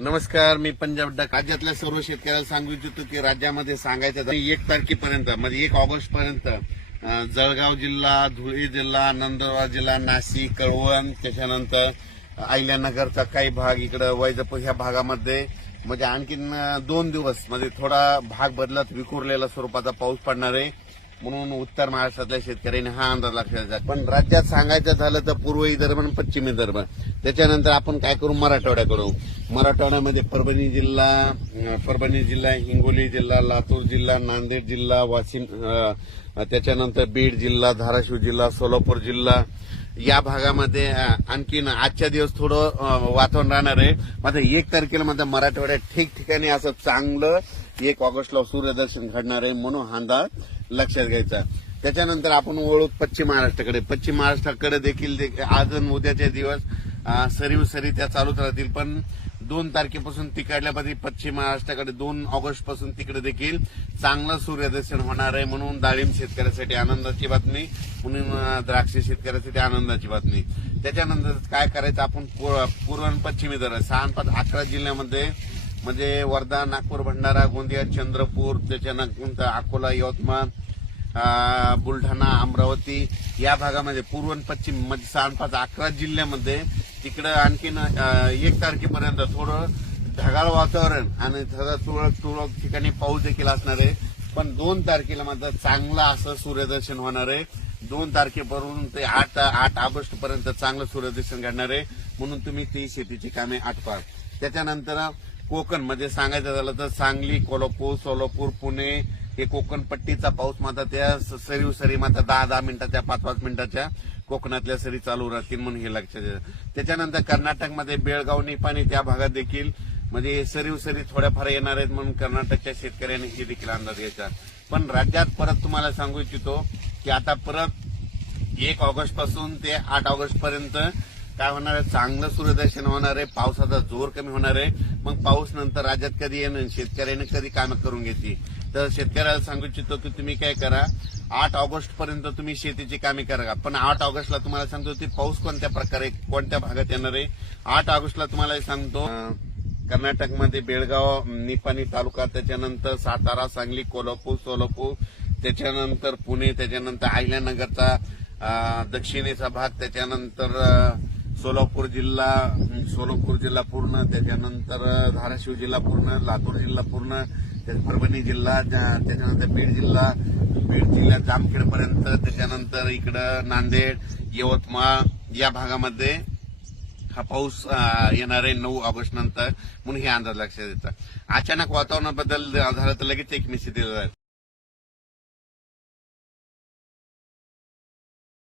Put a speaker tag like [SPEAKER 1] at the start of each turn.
[SPEAKER 1] नमस्कार मी पंजाब डक राज्यातल्या सर्व शेतकऱ्याला सांगू इच्छितो की राज्यामध्ये सांगायचं एक तारखेपर्यंत म्हणजे एक ऑगस्ट पर्यंत जळगाव जिल्हा धुळे जिल्हा नंदुरबार जिल्हा नाशिक कळवण त्याच्यानंतर अहिल्यानगरचा काही भाग इकडं वैजपूर ह्या भागामध्ये म्हणजे आणखीन दोन दिवस म्हणजे थोडा भाग बदलत विखुरलेला स्वरूपाचा पाऊस पडणार आहे म्हणून उत्तर महाराष्ट्रातल्या शेतकऱ्यांनी हा अंदाज लक्षात पण राज्यात सांगायचं झालं तर पूर्व विदर्भ आणि पश्चिम विदर्भ त्याच्यानंतर आपण काय करू मराठवाड्याकडून मराठवाड्यामध्ये परभणी जिल्हा परभणी जिल्हा हिंगोली जिल्हा लातूर जिल्हा नांदेड जिल्हा वाशिम त्याच्यानंतर बीड जिल्हा धाराशिव जिल्हा सोलापूर जिल्हा या भागामध्ये आणखीन आजच्या दिवस थोडं वातावरण राहणार आहे मात्र एक तारखेला मात्र मराठवाड्यात ठिकठिकाणी असं चांगलं एक ऑगस्टला सूर्यदर्शन घडणार आहे म्हणून हा अंदाज लक्षात घ्यायचा त्याच्यानंतर आपण ओळख पश्चिम महाराष्ट्राकडे पश्चिम महाराष्ट्राकडे देखील आज उद्याचे दिवस सरीव सरी त्या चालूच राहतील पण दोन तारखेपासून तिकडल्यापासून पश्चिम महाराष्ट्राकडे दोन ऑगस्ट पासून तिकडे देखील चांगलं सूर्यदर्शन होणार आहे म्हणून डाळिंब शेतकऱ्यासाठी आनंदाची बातमी म्हणून द्राक्ष शेतकऱ्यासाठी आनंदाची बातमी त्याच्यानंतर काय करायचं आपण पूर्व पश्चिमी दर सहा पाच अकरा जिल्ह्यामध्ये म्हणजे वर्धा नागपूर भंडारा गोंदिया चंद्रपूर त्याच्यानंतर अकोला यवतमाळ बुलढाणा अमरावती या भागामध्ये पूर्व आणि पश्चिम म्हणजे सांडपाच अकरा जिल्ह्यामध्ये तिकडं आणखीन एक तारखेपर्यंत थोडं ढगाळ वातावरण आणि थोडं तुरळक तुरळक ठिकाणी पाऊस देखील असणार आहे पण दोन तारखेला मात्र चांगलं असं सूर्यदर्शन होणार आहे दोन तारखेपासून ते आठ आठ ऑगस्ट पर्यंत चांगलं सूर्यदर्शन घडणार आहे म्हणून तुम्ही ती शेतीची कामे आठवा त्याच्यानंतर कोकण म्हणजे सांगायचं झालं तर सांगली कोल्हापूर सोलापूर पुणे हे कोकणपट्टीचा पाऊस मात्र त्या सरी सरी मात्र दहा दहा मिनिटाच्या पाच पाच मिनिटाच्या कोकणातल्या सरी चालू राहतील म्हणून हे लक्षात त्याच्यानंतर कर्नाटकमध्ये बेळगाव निपाणी त्या भागात देखील म्हणजे सरी सरी थोड्याफार येणार आहेत म्हणून कर्नाटकच्या शेतकऱ्यांनी हे देखील अंदाज घ्यायचा पण राज्यात परत तुम्हाला सांगू इच्छितो की आता परत एक ऑगस्ट पासून ते आठ ऑगस्ट पर्यंत काय होणार आहे चांगलं सूर्यदर्शन होणार आहे पावसाचा जोर कमी होणार आहे मग पाऊस नंतर राज्यात कधी येणं शेतकऱ्यांनी कधी कामं करून घेतली तर शेतकऱ्याला सांगू इच्छितो की तुम्ही काय करा आठ ऑगस्ट पर्यंत तुम्ही शेतीची कामे करा पण आठ ऑगस्टला तुम्हाला सांगतो की पाऊस कोणत्या प्रकारे कोणत्या भागात येणार आहे आठ ऑगस्टला तुम्हाला सांगतो कर्नाटकमध्ये बेळगाव निपाणी तालुका त्याच्यानंतर सातारा सांगली कोल्हापूर सोलापूर त्याच्यानंतर पुणे त्याच्यानंतर आहिल्यानगरचा दक्षिणेचा भाग त्याच्यानंतर सोलापूर जिल्हा सोलापूर जिल्हा पूर्ण त्याच्यानंतर धाराशिव जिल्हा पूर्ण लातूर जिल्हा पूर्ण परभणी जिल्हा त्याच्यानंतर बीड जिल्हा बीड जिल्ह्यात पर्यंत त्याच्यानंतर इकडं नांदेड यवतमाळ या भागामध्ये हा पाऊस येणार आहे नऊ ऑगस्ट नंतर म्हणून हे अंदाज लक्षात येतात अचानक वातावरणाबद्दल बदल तर लगेच एक मेसेज दिला जाईल